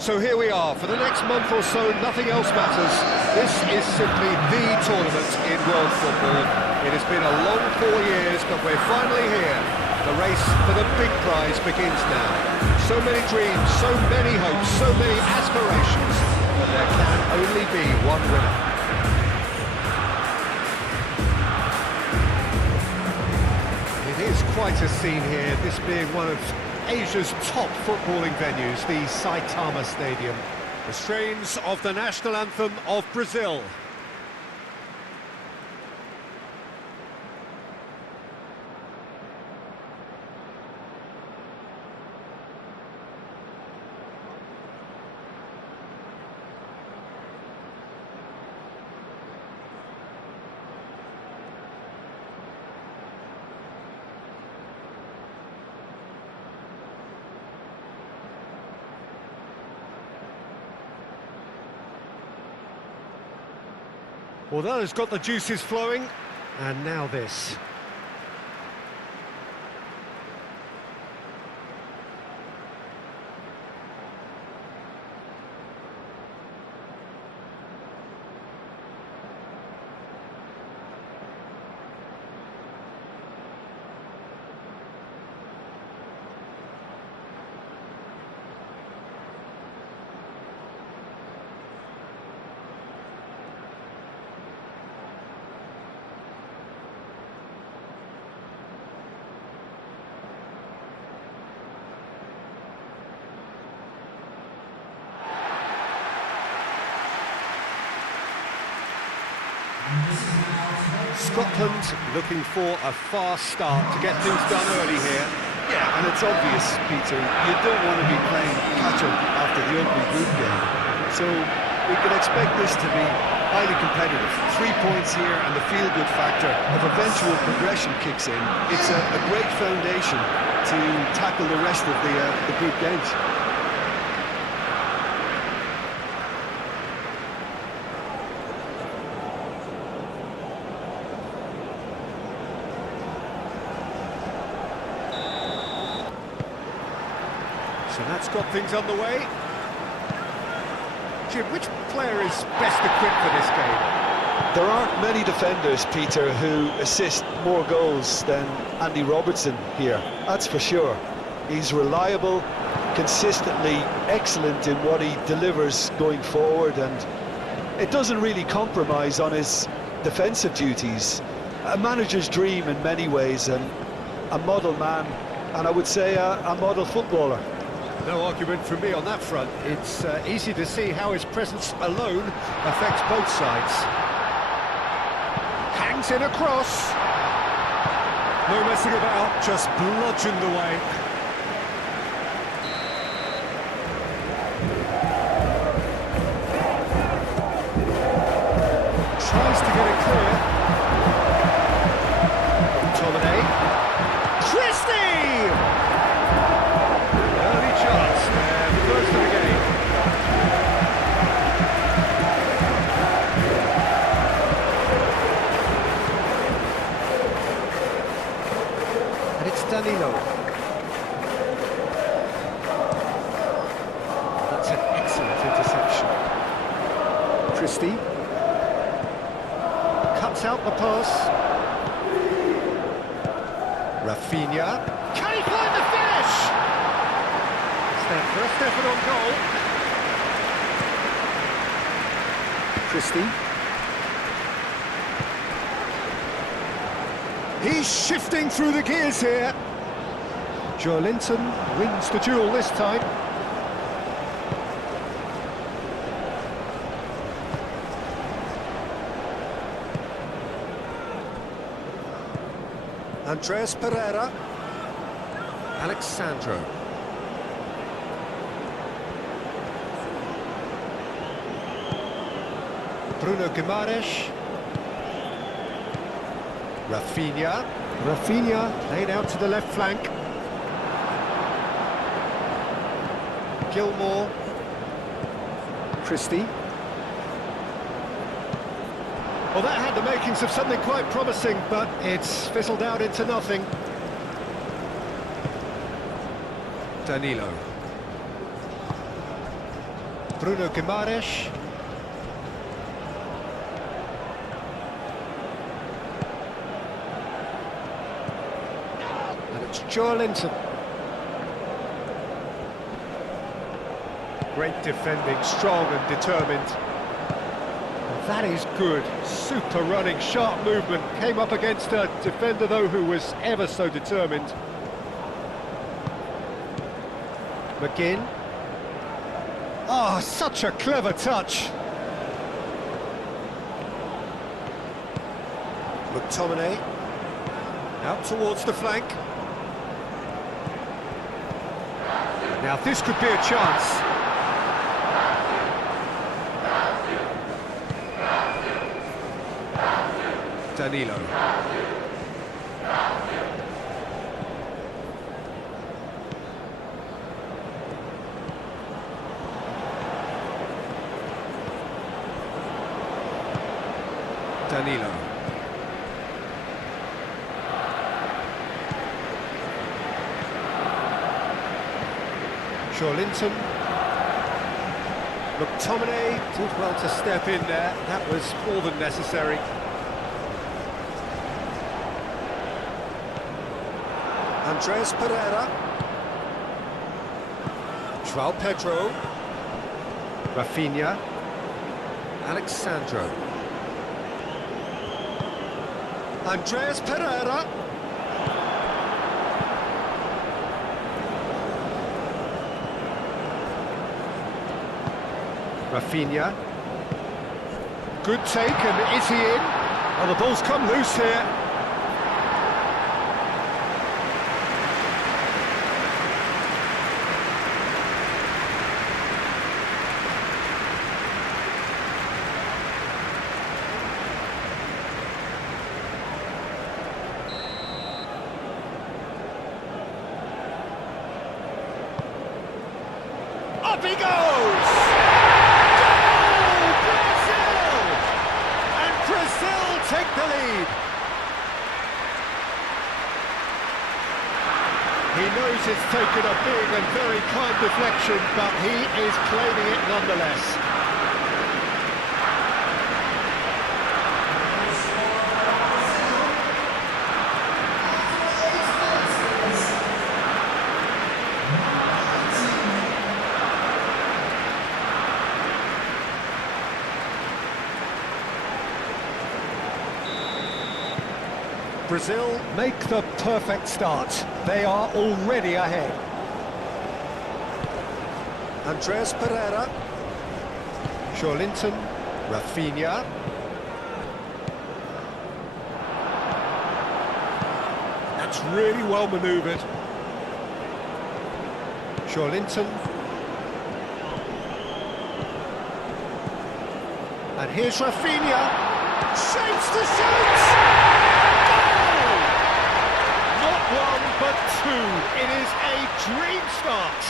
So here we are, for the next month or so, nothing else matters. This is simply the tournament in world football. It has been a long 4 years, but we're finally here. The race for the big prize begins now. So many dreams, so many hopes, so many aspirations, but there can only be one winner. It is quite a scene here, this being one of Asia's top footballing venues, the Saitama Stadium. The strains of the national anthem of Brazil. Well, that has got the juices flowing, and now this. Scotland looking for a fast start to get things done early here. Yeah, and it's obvious, Peter, you don't want to be playing catch-up after the ugly group game. So we can expect this to be highly competitive. 3 points here and the feel-good factor of eventual progression kicks in. It's a great foundation to tackle the rest of the group games. So that's got things underway. Jim, which player is best equipped for this game? There aren't many defenders, Peter, who assist more goals than Andy Robertson here, that's for sure. He's reliable, consistently excellent in what he delivers going forward, and it doesn't really compromise on his defensive duties. A manager's dream in many ways, and a model man, and I would say a model footballer. No argument from me on that front. It's easy to see how his presence alone affects both sides. Hangs in a cross. No messing about, just bludgeoned away. Tries to get it clear. McTominay. Christie! Early chance there, the first of the game. And it's Danilo. That's an excellent interception. Christie. Cuts out the pass. Rafinha. Can he find the finish? It's their first effort on goal. Christie. He's shifting through the gears here. Joe Linton wins the duel this time. Andreas Pereira. Alexandro. Bruno Guimaraes. Rafinha. Rafinha played out to the left flank. Gilmore. Christie. Well, that had the makings of something quite promising, but it's fizzled out into nothing. Danilo. Bruno Guimaraes. And it's Joelinton. Great defending, strong and determined. And that is good. Super running, sharp movement. Came up against a defender, though, who was ever so determined. McGinn. Oh, such a clever touch. McTominay. Out towards the flank. Now this could be a chance. Danilo. Danilo. Joelinton. McTominay did well to step in there. That was more than necessary. Andres Pereira. João Pedro. Rafinha. Alexandro. Andres Pereira. Rafinha. Good take, and is he in? Oh, the ball's come loose here. Up he goes! Goal! Brazil! And Brazil take the lead. He knows it's taken a big and very kind deflection, but he is claiming it nonetheless. Brazil make the perfect start. They are already ahead. Andres Pereira. Joelinton. Rafinha. That's really well manoeuvred. Joelinton. And here's Rafinha. Shapes to shoot! One, but two. It is a dream start.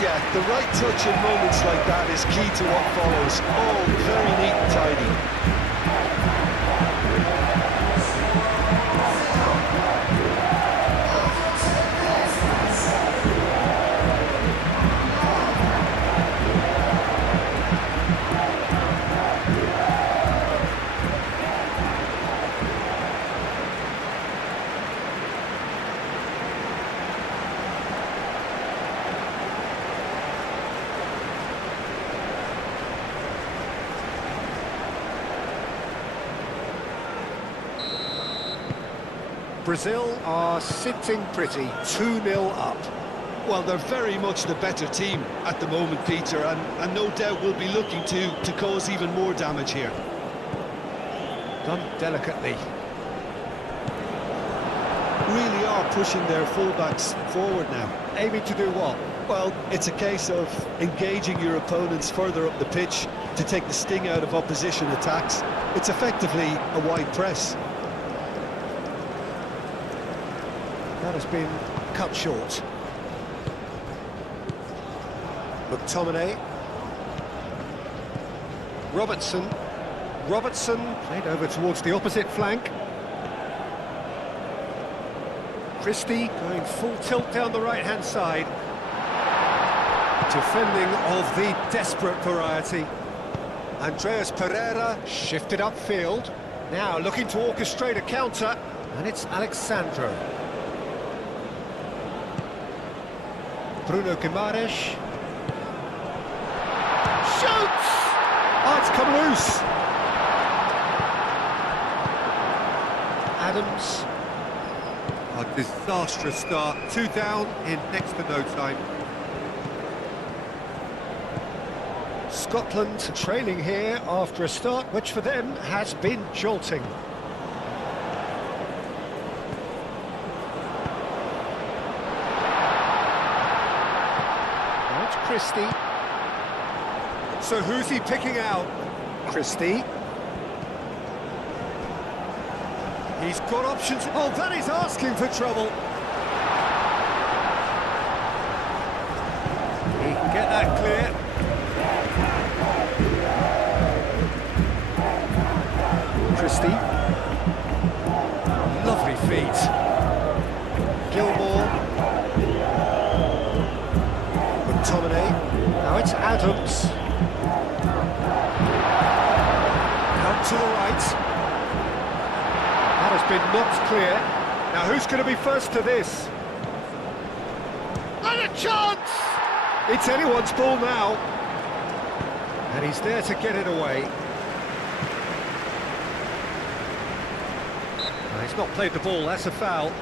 Yeah, the right touch in moments like that is key to what follows. All very neat and tidy. Brazil are sitting pretty, 2-0 up. Well, they're very much the better team at the moment, Peter, and no doubt will be looking to cause even more damage here. Done delicately. Really are pushing their fullbacks forward now. Aiming to do what? Well, it's a case of engaging your opponents further up the pitch to take the sting out of opposition attacks. It's effectively a wide press. That has been cut short. McTominay. Robertson. Robertson played over towards the opposite flank. Christie going full tilt down the right-hand side. Defending of the desperate variety. Andreas Pereira shifted upfield. Now looking to orchestrate a counter, and it's Alexandro. Bruno Guimaraes. Shoots! Oh, it's come loose. Adams. A disastrous start. 2 down in next to no time. Scotland trailing here after a start which for them has been jolting. Now it's Christie. So who's he picking out? Christie. He's got options. Oh, that is asking for trouble. He can get that clear. Christie. Lovely feet. Gilmore. McTominay. Now it's Adams. Out to the right. That has been knocked clear. Now who's going to be first to this? And a chance! It's anyone's ball now. And he's there to get it away. No, he's not played the ball, that's a foul.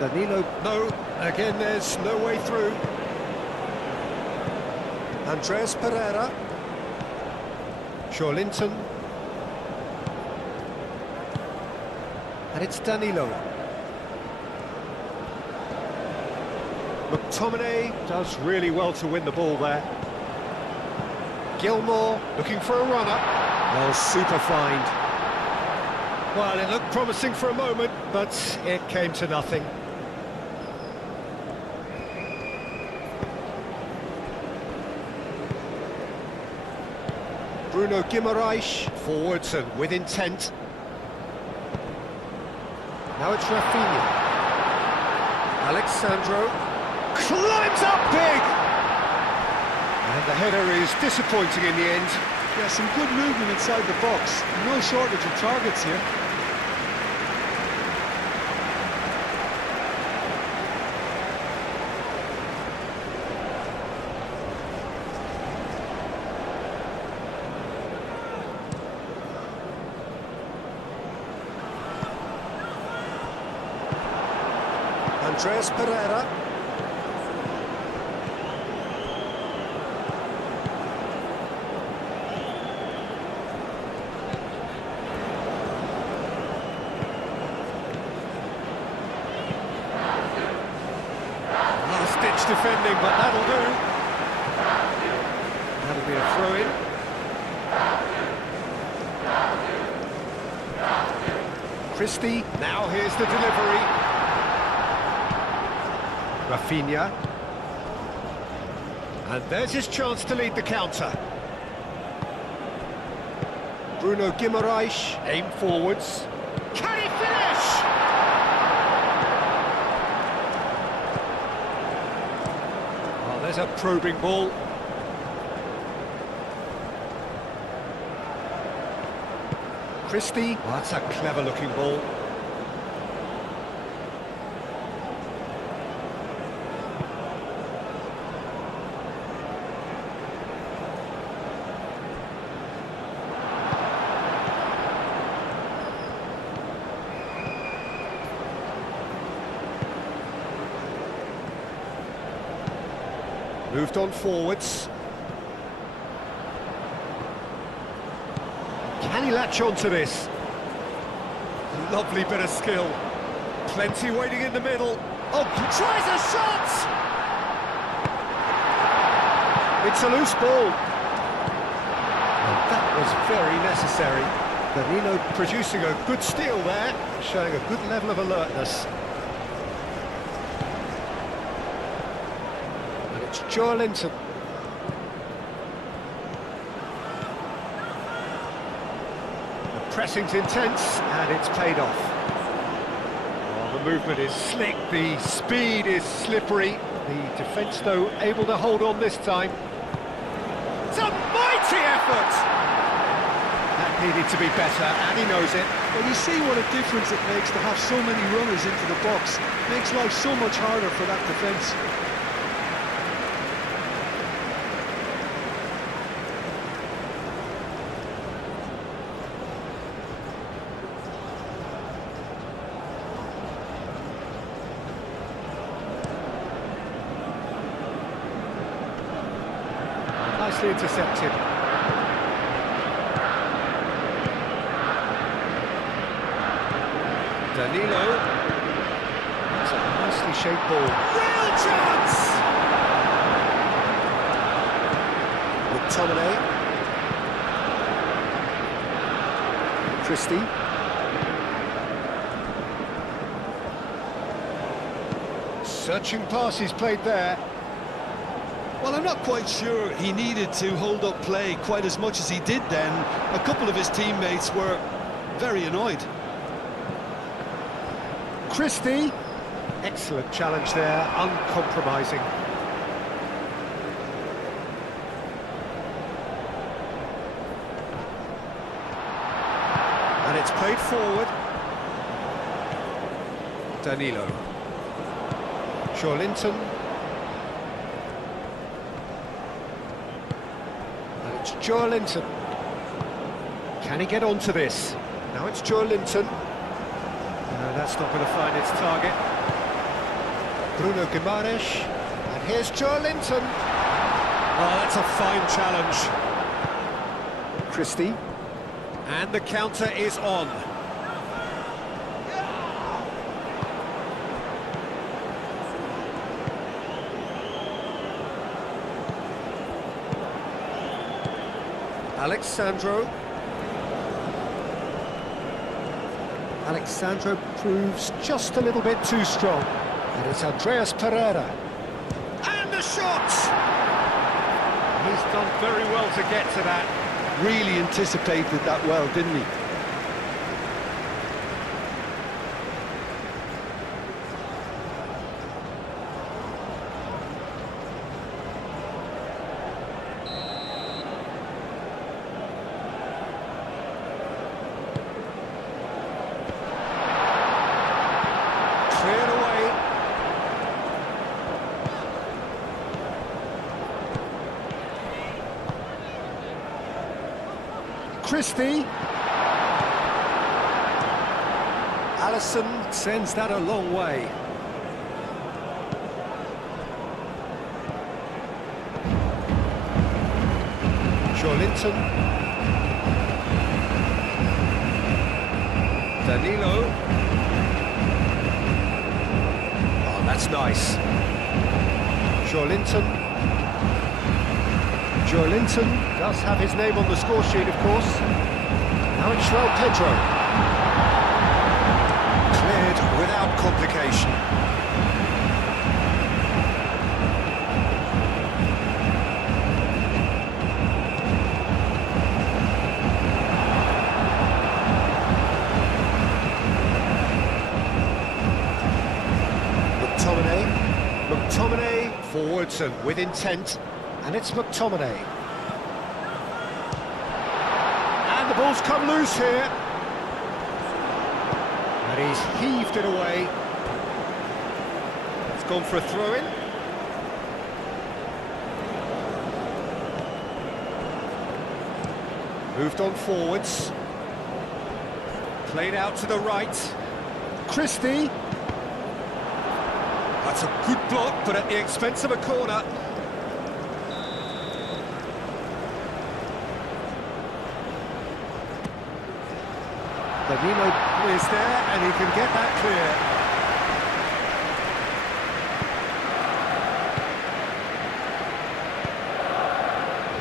Danilo, no, again there's no way through. Andreas Pereira. Linton. And it's Danilo. McTominay does really well to win the ball there. Gilmore looking for a runner. Oh, super find. Well, it looked promising for a moment, but it came to nothing. Bruno Guimaraes, forwards and with intent. Now it's Rafinha. Alexandro climbs up big! And the header is disappointing in the end. Yeah, some good movement inside the box. No shortage of targets here. Andreas Pereira. Last-ditch defending, but that'll do. That'll be a throw-in. Christie, now here's the delivery. Rafinha. And there's his chance to lead the counter. Bruno Guimaraes, aim forwards. Can he finish? Oh, there's a probing ball. Christie, oh, that's a clever-looking ball. Moved on forwards. Can he latch on to this? Lovely bit of skill. Plenty waiting in the middle. Oh, tries a shot! It's a loose ball. And that was very necessary. Danilo producing a good steal there, showing a good level of alertness. And it's Joelinton. The pressing's intense, and it's paid off. Oh, the movement is slick, the speed is slippery. The defence, though, able to hold on this time. It's a mighty effort! That needed to be better, and he knows it. Well, you see what a difference it makes to have so many runners into the box. Makes life so much harder for that defence. Nicely intercepted. Danilo. That's a nicely shaped ball. Real chance! McTominay. Christie. Searching pass he's played there. Well, I'm not quite sure he needed to hold up play quite as much as he did then. A couple of his teammates were very annoyed. Christie. Excellent challenge there, uncompromising. And it's played forward. Danilo. Joelinton. And it's Joelinton. Can he get onto this? Now it's Joelinton. No, that's not going to find its target. Bruno Guimaraes. And here's Joelinton. Oh, that's a fine challenge. Christie. And the counter is on. Alexandro proves just a little bit too strong. And it's Andreas Pereira. And the shot! He's done very well to get to that. Really anticipated that well, didn't he? Cleared away. Christie. Allison sends that a long way. Joelinton. Danilo. Oh, that's nice. Joelinton. Joelinton does have his name on the score sheet, of course. Now it's João Pedro. Cleared without complication. McTominay forwards and with intent, and it's McTominay. And the ball's come loose here. And he's heaved it away. It's gone for a throw-in. Moved on forwards. Played out to the right. Christie. That's a good block, but at the expense of a corner. Danilo is there, and he can get that clear.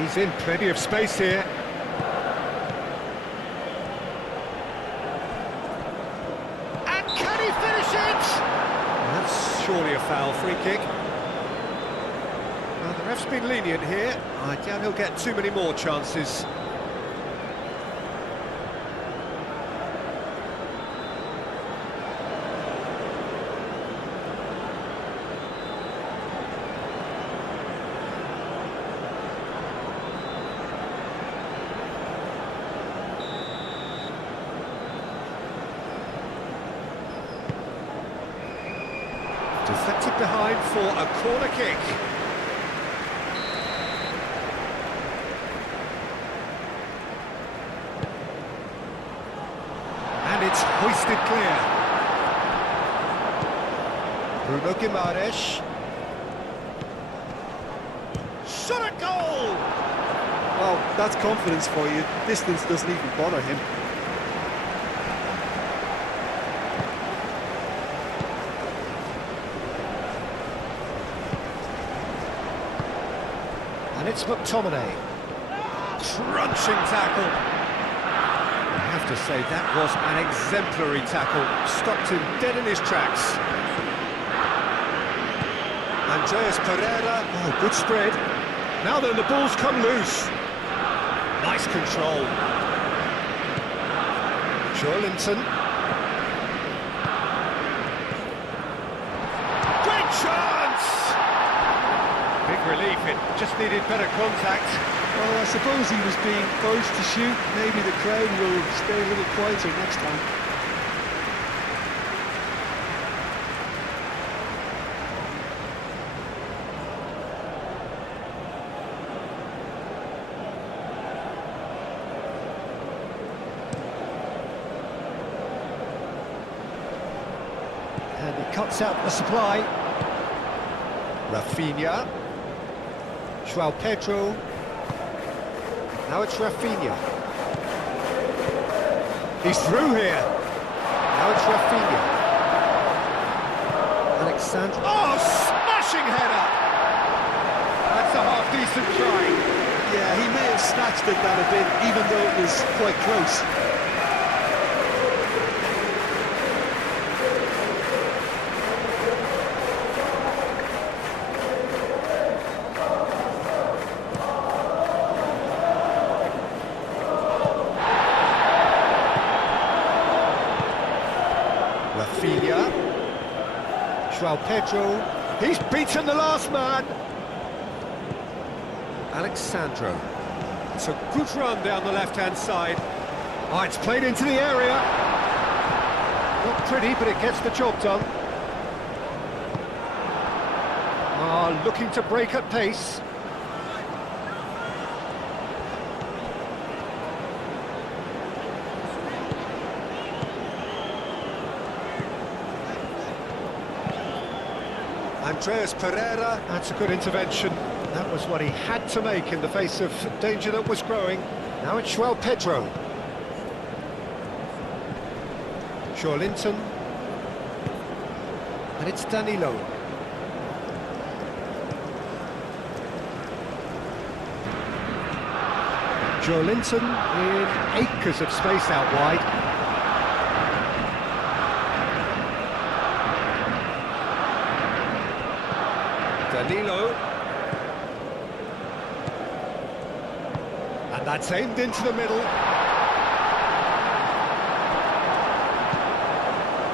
He's in plenty of space here. surely a foul, free kick. Well, the ref's been lenient here. I doubt he'll get too many more chances. Deflected behind for a corner kick. And it's hoisted clear. Bruno Guimaraes. Shot a goal! Well, that's confidence for you. Distance doesn't even bother him. And it's McTominay. Crunching tackle. I have to say, that was an exemplary tackle. Stopped him dead in his tracks. Andreas Pereira. Oh, good spread. Now then, the ball's come loose. Nice control. Joelinton. Great chance! Big relief, it just needed better contact. Well, I suppose he was being urged to shoot. Maybe the crowd will stay a little quieter next time. And he cuts out the supply. Rafinha. João Pedro. Now it's Rafinha. He's through here. Now it's Rafinha. Alexander. Oh, smashing header! That's a half-decent try. Yeah, he may have snatched at that a bit, even though it was quite close. Rafinha. João Pedro. He's beaten the last man. Alexandro. It's a good run down the left-hand side. Oh, it's played into the area. Not pretty, but it gets the job done. Ah, looking to break at pace. Andreas Pereira. That's a good intervention. That was what he had to make in the face of danger that was growing. Now it's João Pedro. Joelinton. And it's Danilo. Joelinton in acres of space out wide. Danilo. And that's aimed into the middle.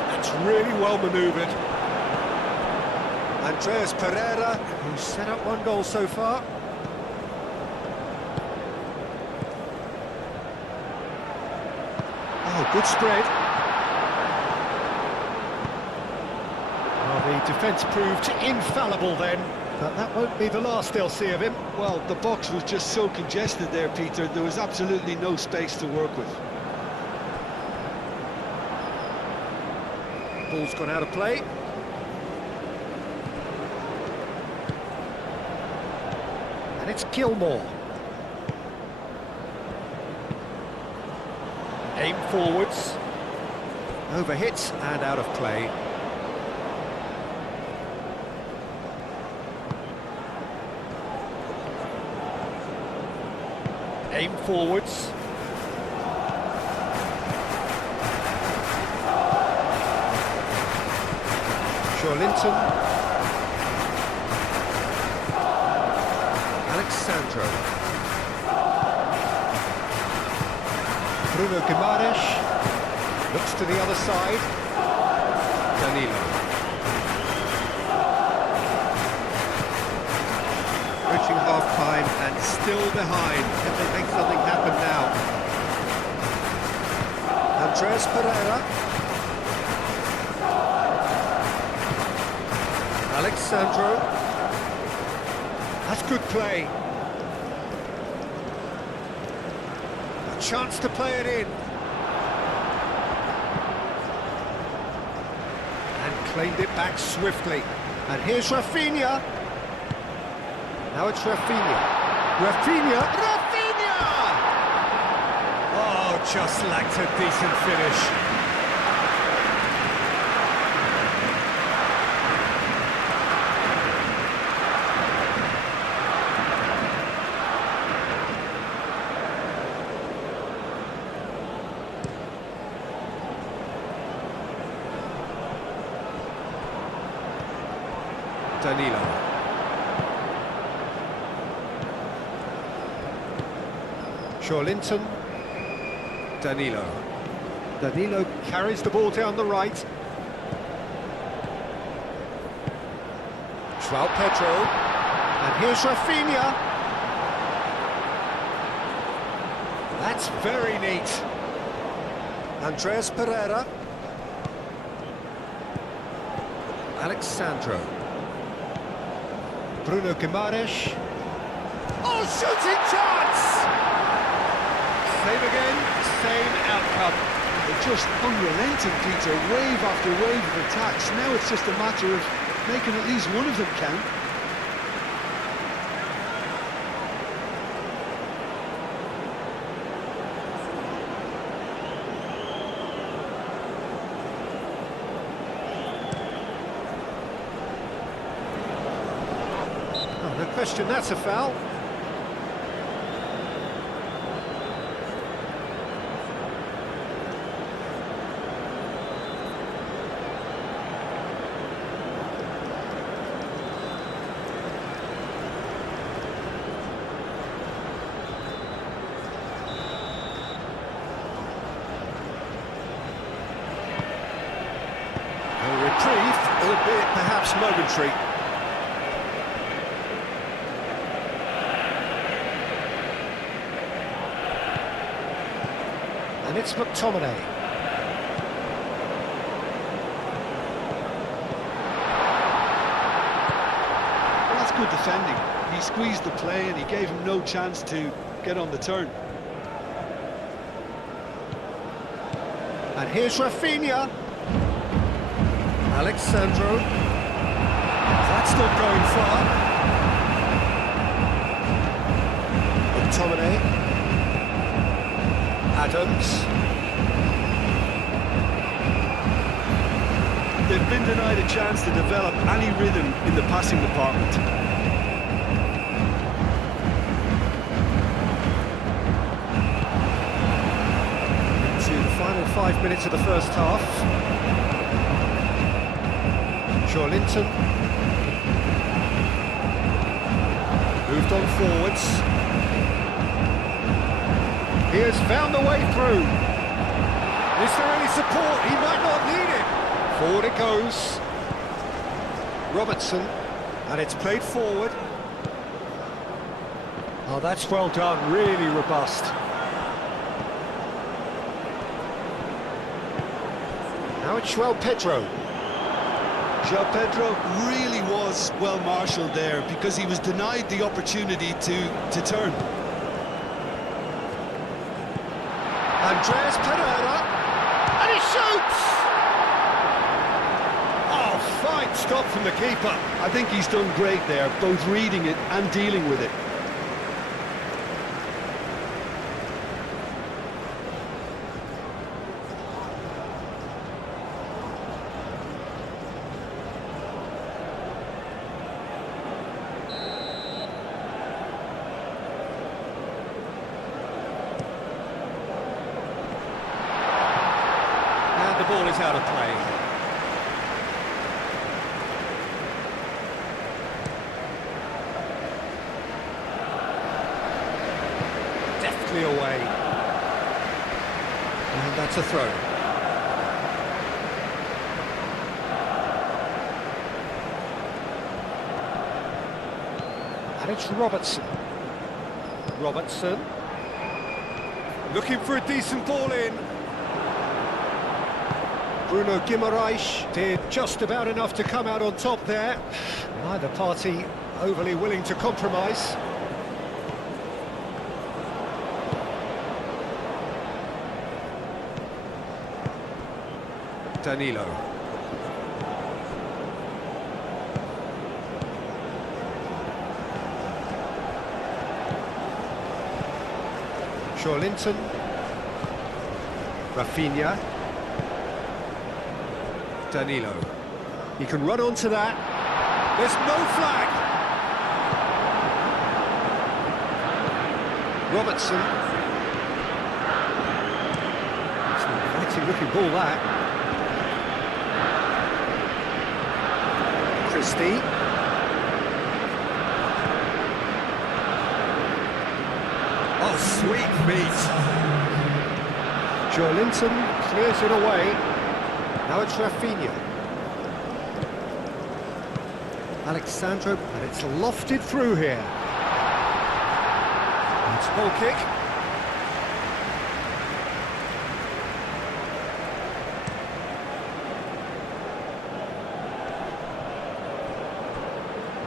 That's really well manoeuvred. Andreas Pereira, who's set up one goal so far. Oh, good spread. Well, the defence proved infallible then, but that won't be the last they'll see of him. Well, the box was just so congested there, Peter. There was absolutely no space to work with. Ball's gone out of play. And it's Gilmore. Aim forwards. Overhit and out of play. Aim forwards. Linton. Alexandro. Bruno Guimaraes looks to the other side. Danilo. Reaching half-time and still behind. Can they make something happen now? Andreas Pereira. Alexandro. That's good play. A chance to play it in. And claimed it back swiftly. And here's Rafinha. Now it's Rafinha. Rafinha! Rafinha! Oh, just lacked a decent finish. Danilo. Linton. Danilo. Danilo carries the ball down the right. João Pedro. And here's Rafinha. That's very neat. Andreas Pereira. Alexandro. Bruno Guimaraes. Oh, shooting chance! Same again, same outcome. They're just unrelenting, Peter, wave after wave of attacks. Now it's just a matter of making at least one of them count. Oh, no question, that's a foul. Reprieve, albeit perhaps momentary. And it's McTominay. Well, that's good defending. He squeezed the play and he gave him no chance to get on the turn. And here's Rafinha. Alexandro. That's not going far. McTominay. Adams. They've been denied a chance to develop any rhythm in the passing department. To the final 5 minutes of the first half. Linton moved on forwards. He has found a way through. Is there any support? He might not need it. Forward it goes. Robertson, and it's played forward. Oh, that's well done, really robust. Now it's João Pedro. João Pedro really was well marshalled there because he was denied the opportunity to turn. Andreas Pereira, and he shoots! Oh, fine stop from the keeper. I think he's done great there, both reading it and dealing with it. The ball is out of play. nicely away. And that's a throw. And it's Robertson. Robertson. Looking for a decent ball in. Bruno Guimaraes did just about enough to come out on top there. Neither party overly willing to compromise. Danilo. Linton, Rafinha, Danilo. He can run onto that. There's no flag. Robertson. It's an exciting looking ball, that. Christie. Oh, sweet feet. Linton clears it away. Now it's Rafinha. Alexandro, and it's lofted through here. It's ball kick.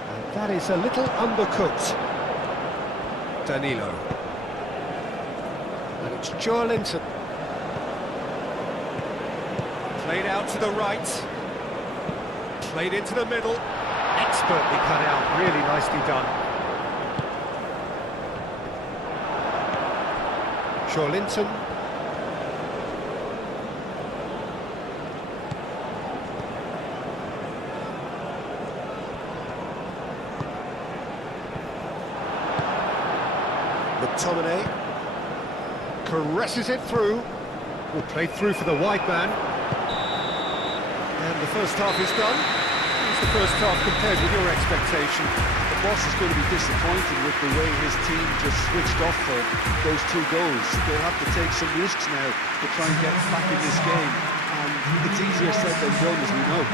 And that is a little undercooked. Danilo. And it's Linton. Played out to the right. Played into the middle. Expertly cut out. Really nicely done. Linton. McTominay. Caresses it through. Well, played through for the wide man. And the first half is done. How's the first half compared with your expectation? The boss is going to be disappointed with the way his team just switched off for those 2 goals. They'll have to take some risks now to try and get back in this game. And it's easier said than done, as we know.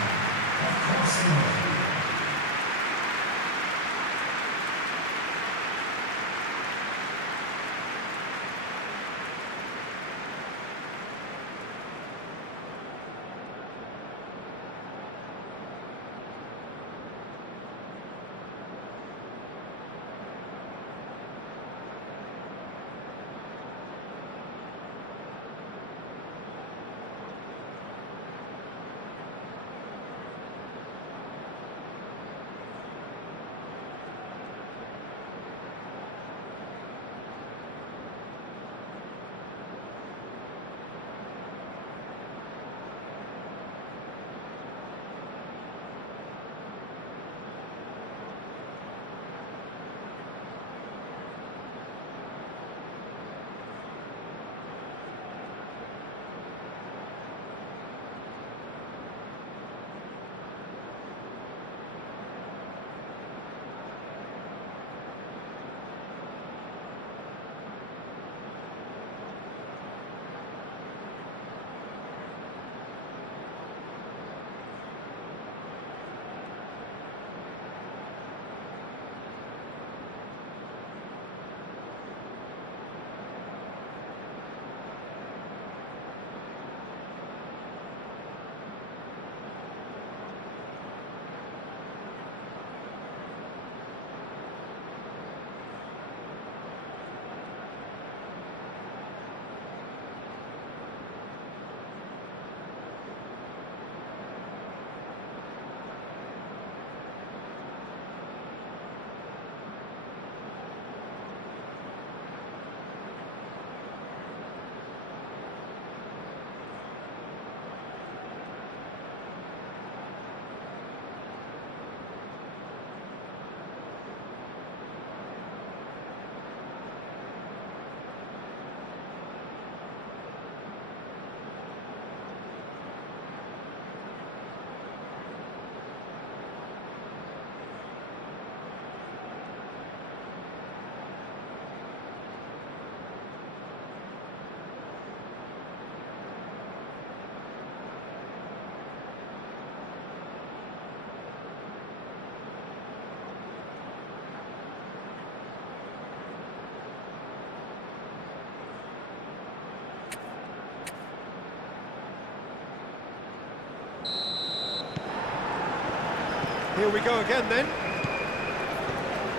Here we go again then.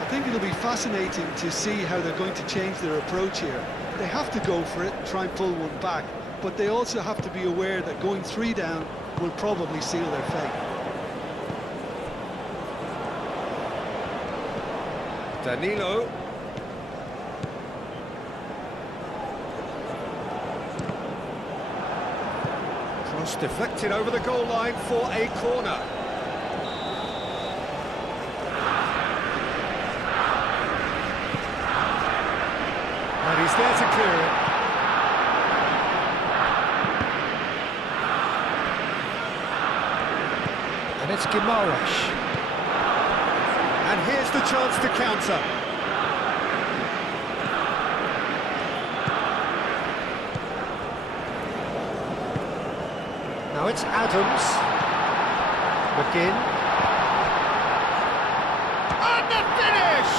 I think it'll be fascinating to see how they're going to change their approach here. They have to go for it, try and pull one back, but they also have to be aware that going 3 down will probably seal their fate. Danilo. Cross deflected over the goal line for a corner. And he's there to clear it. And it's Guimaraes. And here's the chance to counter. Now it's Adams. McGinn. And the finish!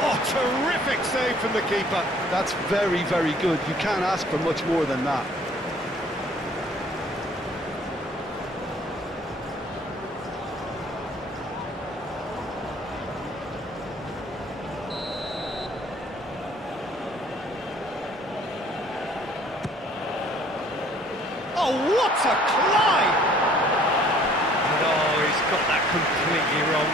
Oh, terrific save from the keeper. That's very, very good. You can't ask for much more than that. Oh, what a climb! No, he's got that completely wrong.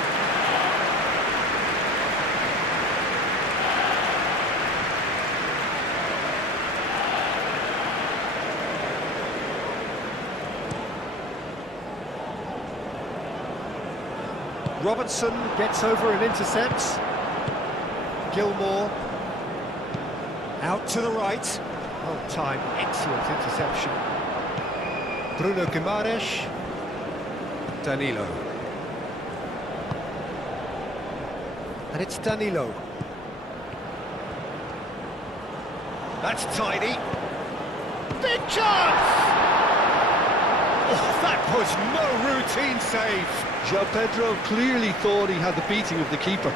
Robertson gets over and intercepts. Gilmore out to the right. Well timed, excellent interception. Bruno Guimaraes. Danilo. And it's Danilo. That's tidy. Big chance! Oh, that was no routine save. João Pedro clearly thought he had the beating of the keeper.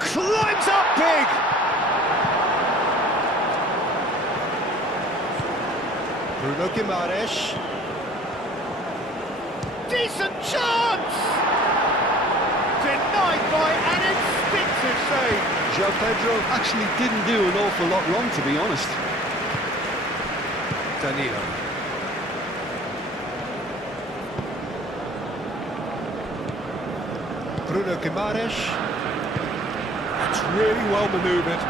Climbs up big! Bruno Guimaraes. Decent chance! Denied by an instinctive save. João Pedro actually didn't do an awful lot wrong, to be honest. Danilo. Bruno Guimaraes. That's really well manoeuvred.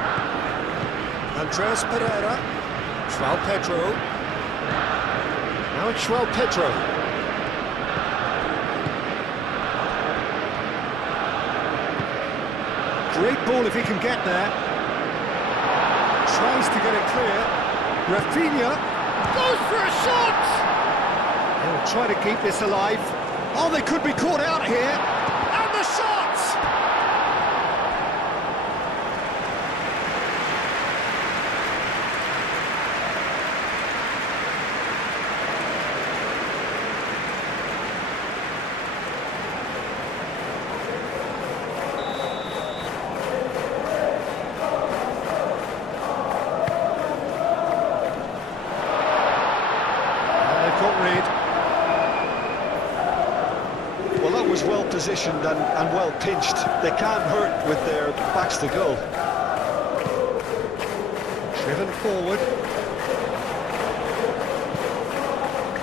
Andreas Pereira. João Pedro. Now it's João Pedro. Great ball if he can get there. Tries to get it clear. Rafinha goes for a shot! He'll try to keep this alive. Oh, they could be caught out here. And the shot! Well, that was well positioned and well pinched. They can't hurt with their backs to goal. Driven forward.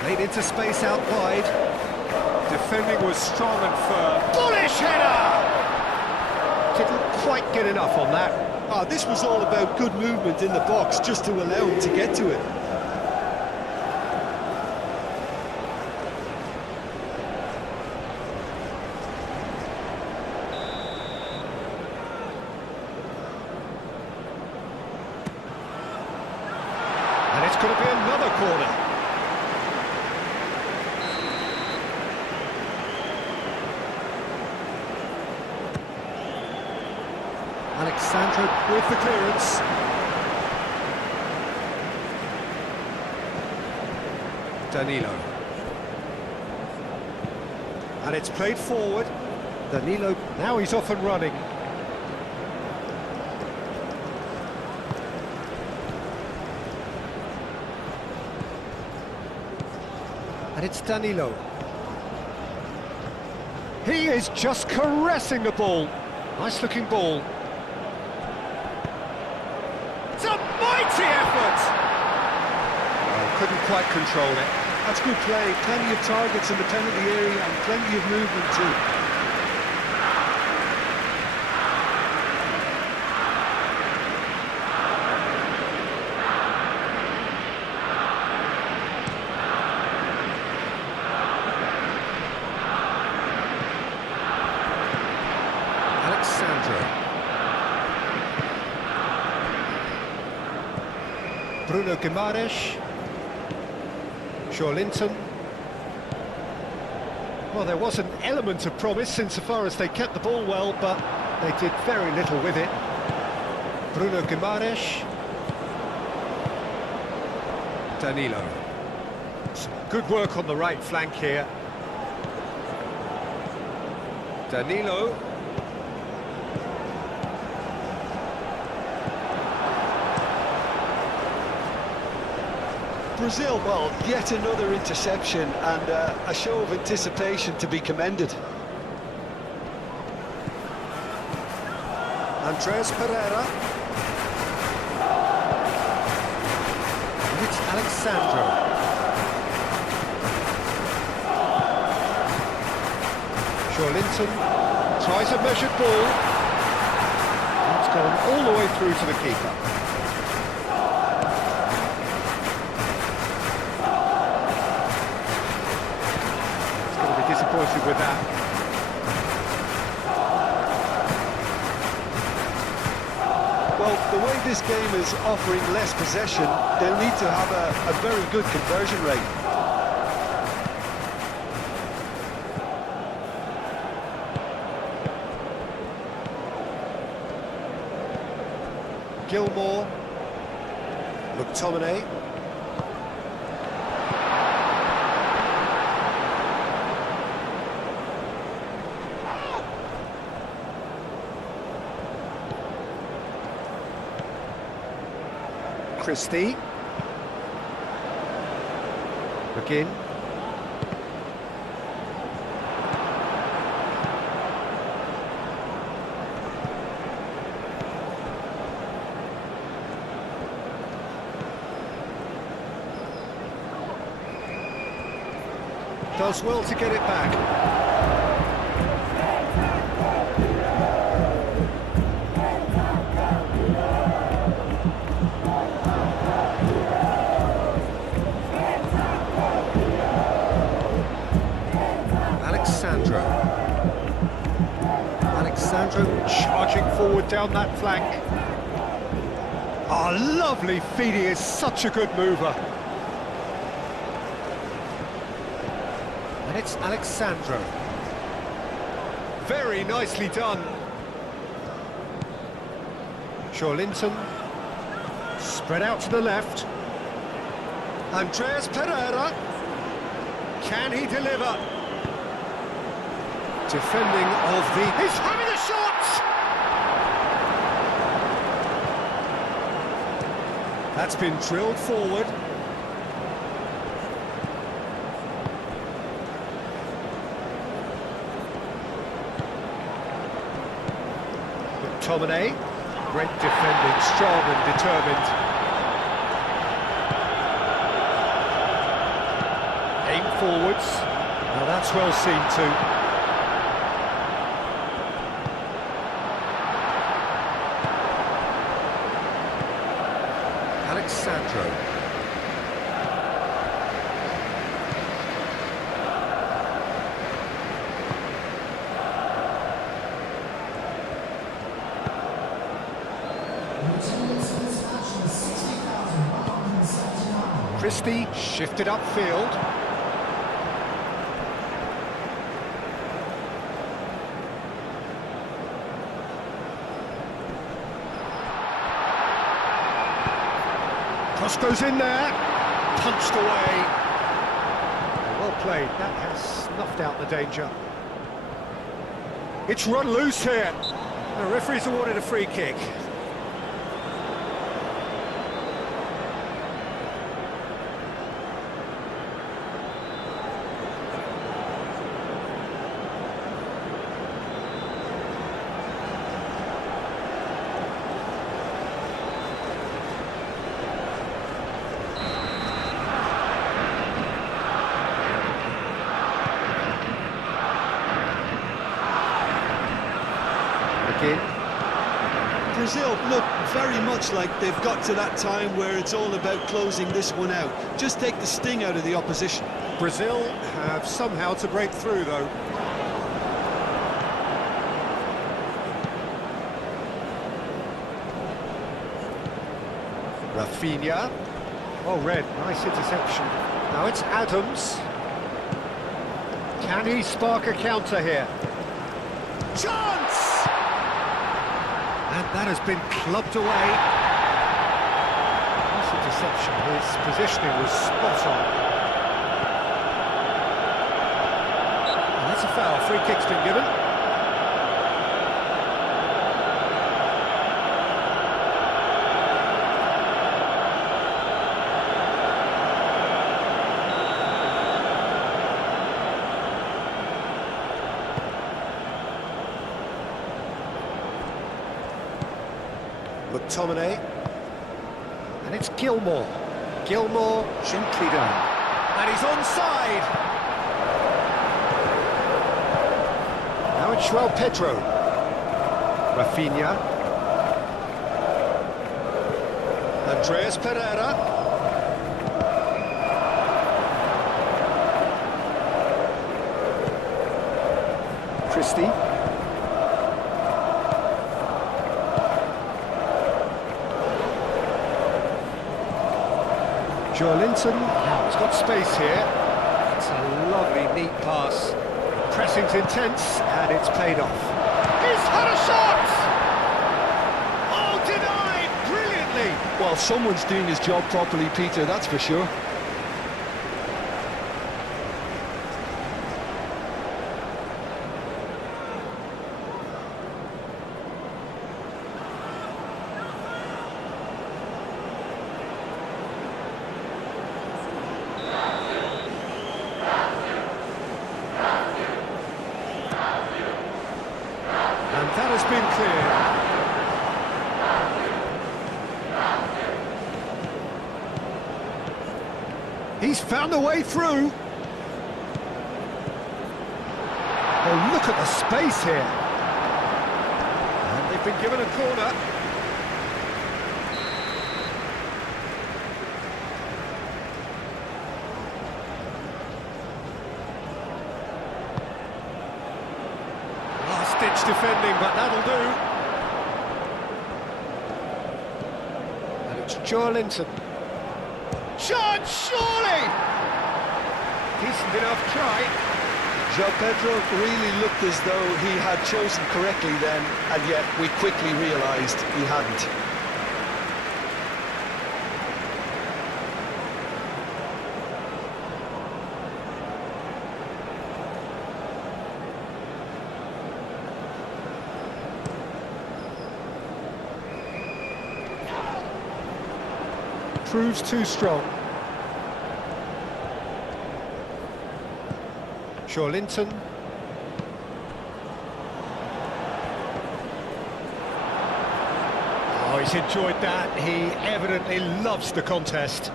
Played into space out wide. Defending was strong and firm. Bullish header! Didn't quite get enough on that. This was all about good movement in the box just to allow him to get to it. And it's going to be another corner. Alexandro with the clearance. Danilo. And it's played forward. Danilo, now he's off and running. And it's Danilo. He is just caressing the ball. Nice looking ball. It's a mighty effort! Oh, couldn't quite control it. That's good play. Plenty of targets in the penalty area and plenty of movement too. Bruno Guimaraes, Linton. Well, there was an element of promise insofar as they kept the ball well, but they did very little with it. Bruno Guimaraes. Danilo. Some good work on the right flank here. Danilo. Brazil, well, yet another interception and a show of anticipation to be commended. Andreas Pereira. And it's Alexandro. Linton tries a measured ball. It's gone all the way through to the keeper. Disappointed with that. Well, the way this game is offering less possession, they'll need to have a very good conversion rate. Gilmore. McTominay. Christie. McGinn. Does well to get it back. Alexandro charging forward down that flank. Oh, lovely feed, he is such a good mover. And it's Alexandro. Very nicely done. Linton. Spread out to the left. Andreas Pereira. Can he deliver? Defending of the... He's having a shot! That's been drilled forward. McTominay. Great defending, strong and determined. Aim forwards. Now that's well seen too. Alexandro. Christie shifted upfield. Cross goes in there, punched away. Well played, that has snuffed out the danger. It's run loose here. The referee's awarded a free kick. Brazil look very much like they've got to that time where it's all about closing this one out. Just take the sting out of the opposition. Brazil have somehow to break through, though. Rafinha. Oh, red. Nice interception. Now it's Adams. Can he spark a counter here? Chance! And that has been clubbed away. Nice interception. His positioning was spot on. And that's a foul. Free kick's been given. McTominay, and it's Gilmore. Gilmore gently down, and he's onside. Now it's João Pedro. Rafinha. Andreas Pereira. Christie. Joelinton, now he's got space here. It's a lovely, neat pass. Pressing's intense, and it's paid off. He's had a shot! Oh, denied! Brilliantly! Well, someone's doing his job properly, Peter, that's for sure. That has been clear. He's found a way through. Oh, look at the space here. And they've been given a corner. Last-ditch defending, but that'll do. And it's Joelinton. Chance, surely! Decent enough try. João Pedro really looked as though he had chosen correctly then, and yet we quickly realised he hadn't. Proves too strong. Joelinton. Oh, he's enjoyed that. He evidently loves the contest.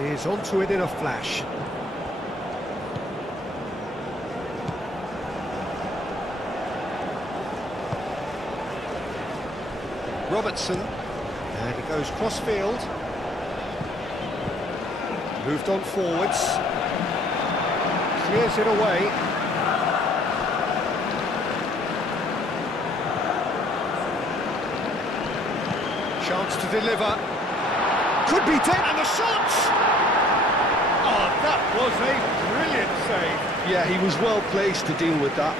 He's onto it in a flash. Robertson. And it goes cross-field. Moved on forwards. Clears it away. Chance to deliver. Could be dead. And the shot! Oh, that was a brilliant save. Yeah, he was well placed to deal with that.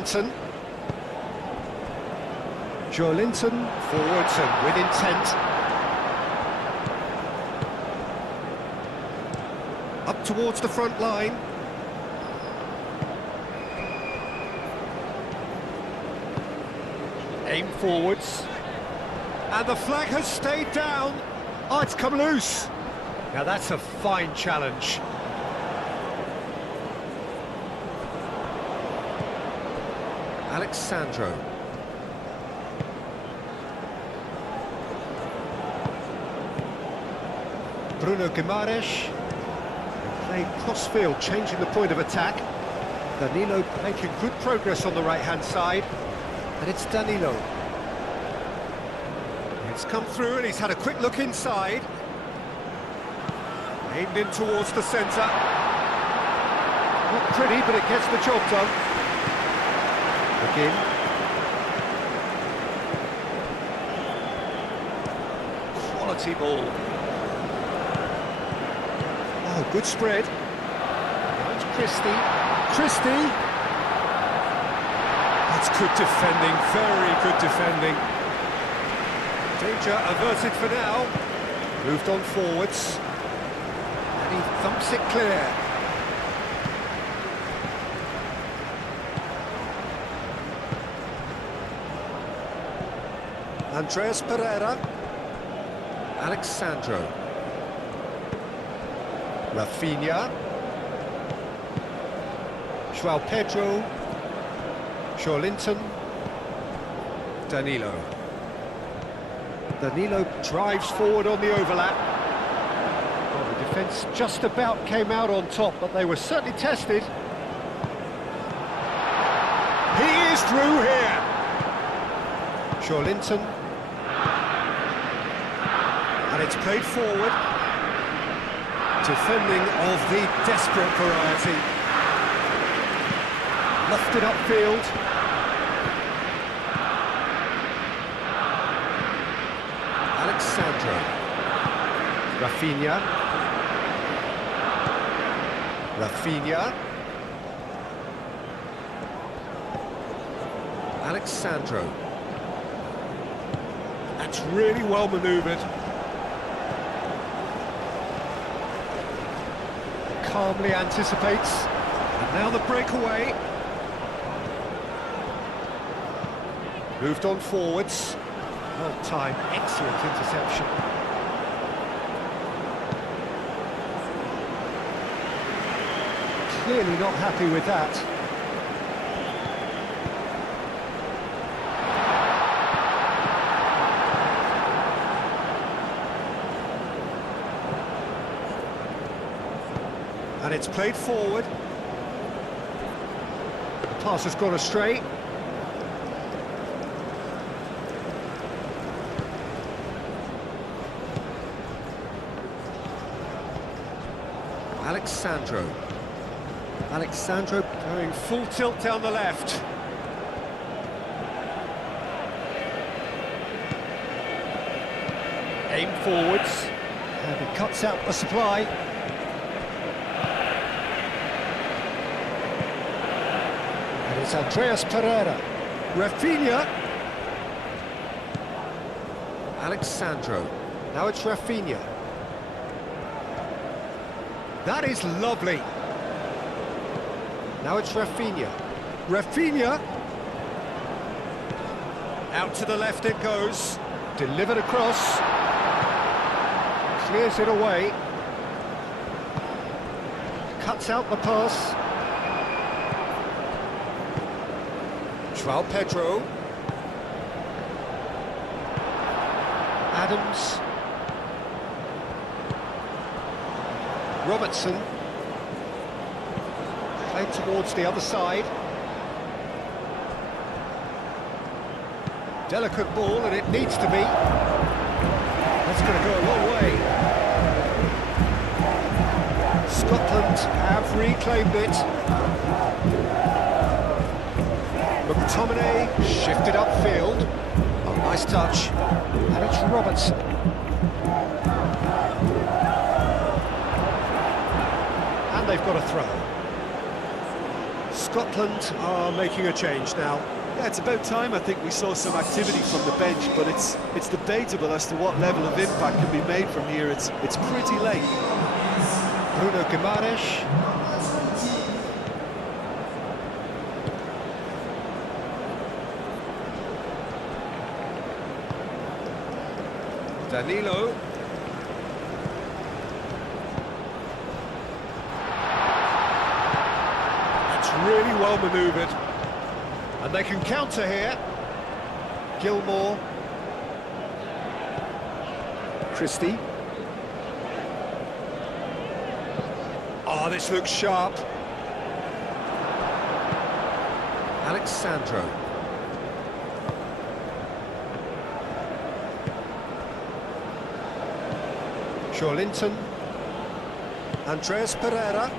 Linton. Linton forwards and with intent. Up towards the front line. Aim forwards. And the flag has stayed down. Oh, it's come loose. Now that's a fine challenge. Alexandro. Bruno Guimaraes. Playing cross-field, changing the point of attack. Danilo making good progress on the right-hand side. And it's Danilo. It's come through and he's had a quick look inside. Aimed in towards the centre. Not pretty, but it gets the job done. Again. Quality ball. Oh, good spread. Now it's Christie. That's good defending, very good defending. Danger averted for now. Moved on forwards. And he thumps it clear. Andreas Pereira. Alexandro. Rafinha. João Pedro. Linton. Danilo. Danilo drives forward on the overlap. Well, the defence just about came out on top, but they were certainly tested. He is through here. Linton. And it's played forward. Defending of the desperate variety. Lofted upfield. Alexandro. Rafinha. Alexandro. That's really well manoeuvred. Calmly anticipates. And now the breakaway. Moved on forwards. Well timed, excellent interception. Clearly not happy with that. And it's played forward. The pass has gone astray. Alexandro going full tilt down the left. Aim forwards. And he cuts out the supply. And it's Andreas Pereira. Rafinha. Alexandro. Now it's Rafinha. That is lovely. Now it's Rafinha. Out to the left it goes. Delivered across. Clears it away. Cuts out the pass. João Pedro. Adams. Robertson. Played towards the other side. Delicate ball, and it needs to be. That's going to go a long way. Scotland have reclaimed it. McTominay shifted upfield. Oh, nice touch. And it's Robertson. And they've got a throw. Scotland are making a change now. Yeah, it's about time I think we saw some activity from the bench, but it's debatable as to what level of impact can be made from here. It's pretty late. Bruno Guimaraes. Danilo. That's really well manoeuvred. And they can counter here. Gilmore. Christie. Oh, this looks sharp. Alexandro. Linton. Andreas Pereira.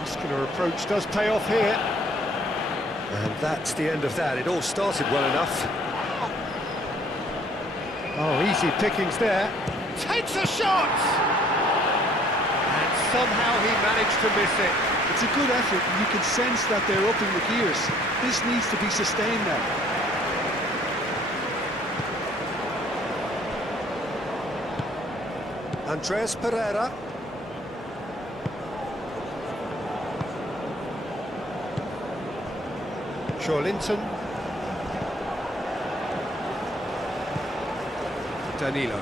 Muscular approach does pay off here. And that's the end of that. It all started well enough. Oh, easy pickings there. Takes a shot! And somehow he managed to miss it. It's a good effort, and you can sense that they're upping the gears. This needs to be sustained now. Andreas Pereira. Linton. Danilo.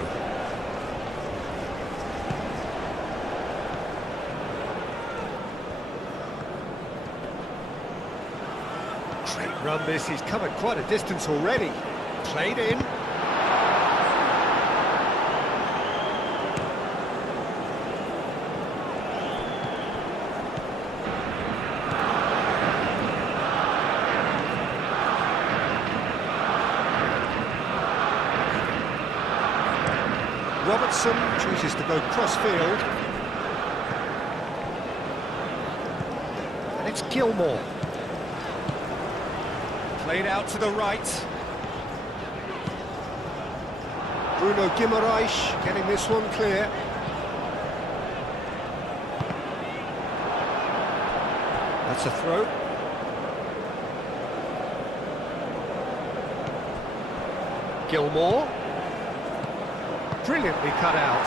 Great run this, he's covered quite a distance already. Played in. Robertson chooses to go cross-field. And it's Gilmore. Played out to the right. Bruno Guimaraes getting this one clear. That's a throw. Gilmore. Brilliantly cut out.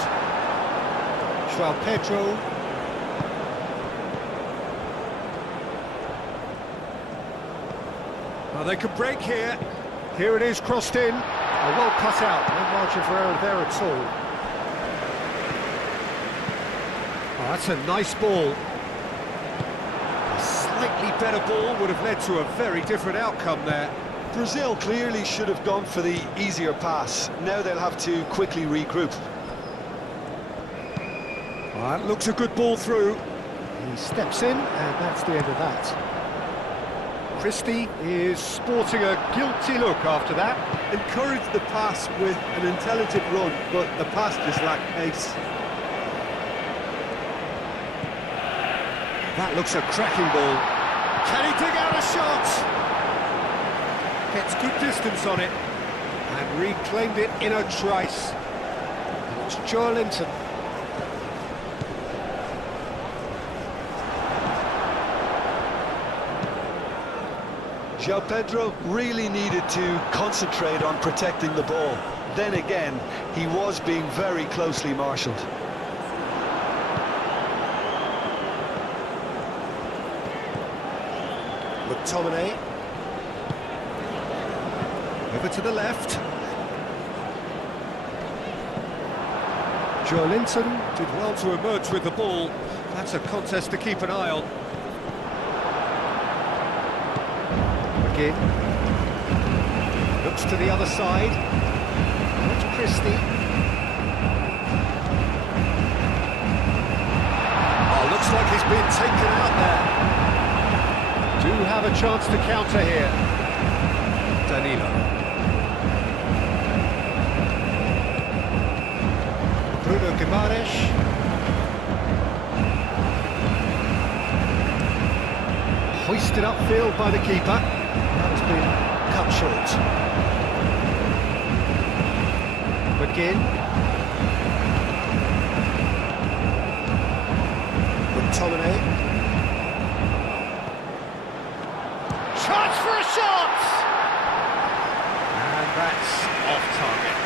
João Pedro. Well, they could break here. Here it is, crossed in. Oh, well cut out. No margin for error there at all. Oh, that's a nice ball. A slightly better ball would have led to a very different outcome there. Brazil clearly should have gone for the easier pass. Now they'll have to quickly regroup. Well, that looks a good ball through. He steps in, and that's the end of that. Christie is sporting a guilty look after that. Encouraged the pass with an intelligent run, but the pass just lacked pace. That looks a cracking ball. Can he dig out a shot? Gets good distance on it and reclaimed it in a trice. And it's Linton. João Pedro really needed to concentrate on protecting the ball. Then again, he was being very closely marshalled. McTominay. Over to the left. Linton did well to emerge with the ball. That's a contest to keep an eye on. Again. Looks to the other side. That's Christie. Oh, looks like he's been taken out there. Do have a chance to counter here. Danilo. Bruno Guimaraes. Hoisted upfield by the keeper. That has been cut short. McGinn. McTominay. Chance for a shot! And that's off target.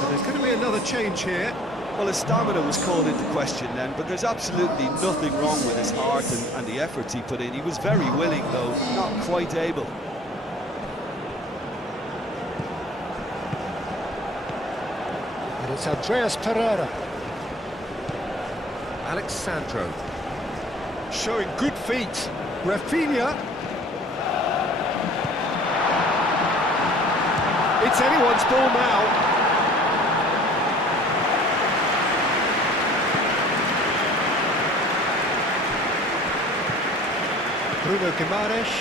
And there's going to be another change here. Well, his stamina was called into question then, but there's absolutely nothing wrong with his heart and the efforts he put in. He was very willing, though, not quite able. And it's Andreas Pereira. Alexandro. Showing good feet. Rafinha. It's anyone's ball now. Bruno Guimaraes.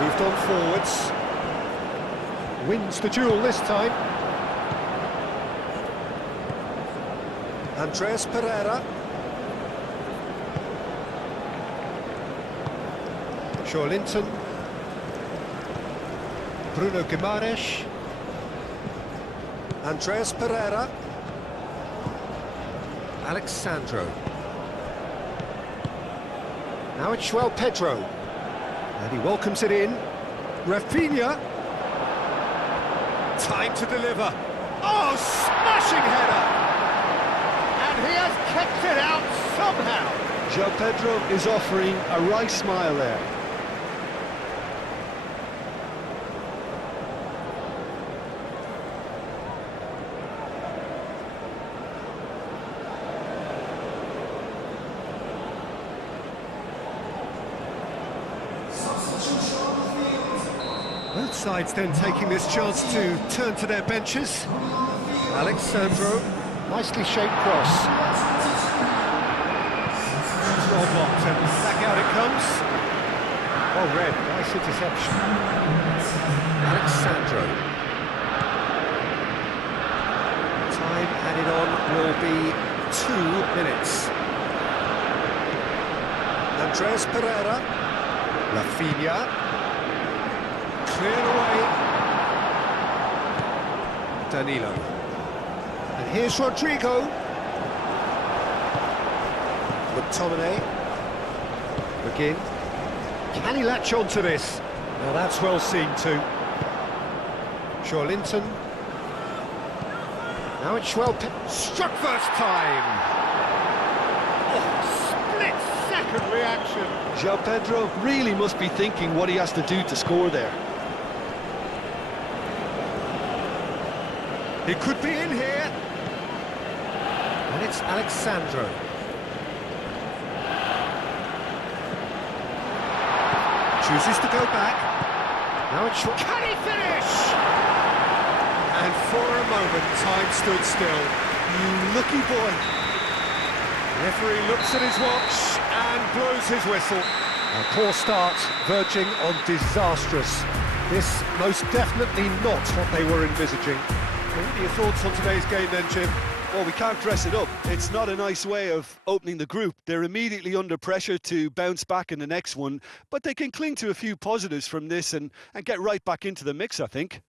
Moved on forwards. Wins the duel this time. Andreas Pereira. Linton. Bruno Guimaraes. Andreas Pereira. Alexandro. Now it's Pedro. And he welcomes it in. Rafinha. Time to deliver. Oh, smashing header! And he has kept it out somehow. João Pedro is offering a wry smile there. Both sides then taking this chance to turn to their benches. Alexandro, nicely shaped cross. Well blocked, and back out it comes. Well read, nice interception. Alexandro. Time added on will be 2 minutes. Andreas Pereira. Rafinha. Cleared away. Danilo. And here's Rodrigo. McTominay. McGinn. Can he latch on to this? Well, that's well seen too. Linton. Now it's struck first time. Oh, split-second reaction. João Pedro really must be thinking what he has to do to score there. He could be in here. And it's Alexandro. Chooses to go back. Now it's Can he finish? And for a moment, time stood still. You lucky boy. Referee looks at his watch and blows his whistle. A poor start, verging on disastrous. This most definitely not what they were envisaging. What are your thoughts on today's game then, Jim? Well, we can't dress it up. It's not a nice way of opening the group. They're immediately under pressure to bounce back in the next one, but they can cling to a few positives from this and get right back into the mix, I think.